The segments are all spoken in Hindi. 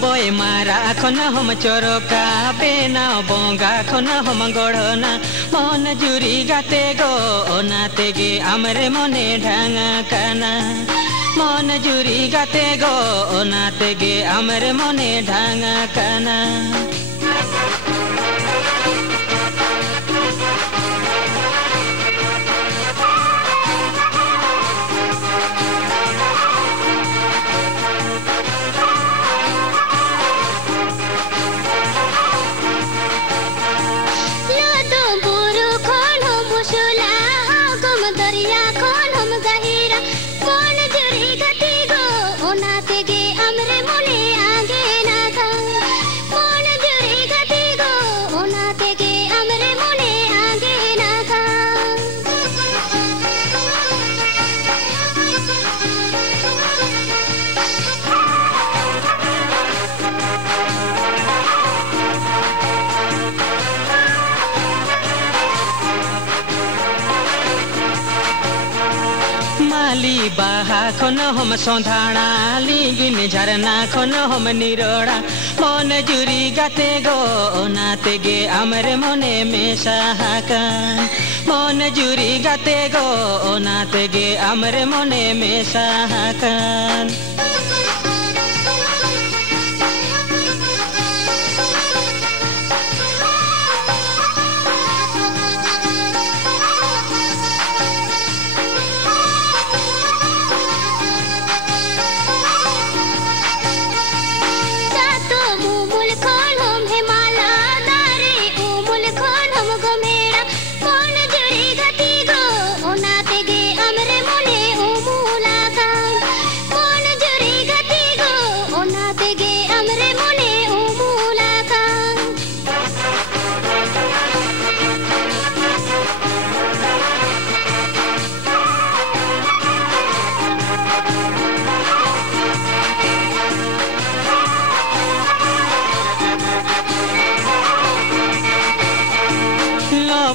बोय मारा खना हम चोरका बेना बोंगा खना हम गढ़ना मन जुरी गाते गो ओनाते गे आमरे मने ढांगा काना मन जुरी गाते गो ओनाते गे आमरे मने ढांगा काना माली बाहा खन हम सौंधाना लिगिन झरना खन हम निरोड़ा मन जुरी गाते गो ओनाते गे आमरे मने में सहाका मन जुरी गाते गो ओनाते गे आमरे मने में सहाका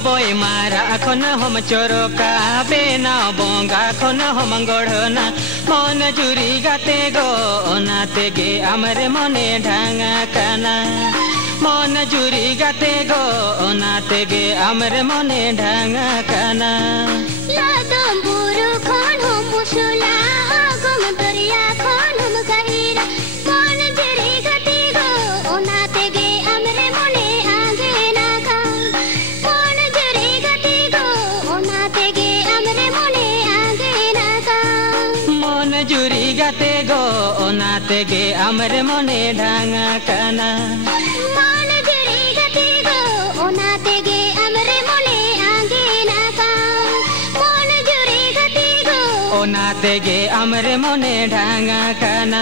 बोय मारा खन हम चोरका बेना बोंगा खन हम गढ़ना मन जुरी गाते गो ओनाते गे आमरे मने ढांगा काना मन जुरी गाते गो ओनाते गे आमरे मने ढांगा काना जुरी गाते गो ओनाते गे आमरे मने ढांगा काना मन जुरी गाते गो ओनाते गे आमरे मने आगे नाका मन जुरी गाते गो ओनाते गे आमरे मने ढांगा काना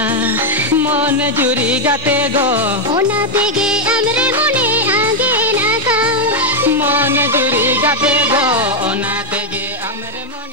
मन जुरी गाते गो ओनाते गे आमरे मने आगे नाका मन जुरी गाते गो ओनाते गे आमरे मने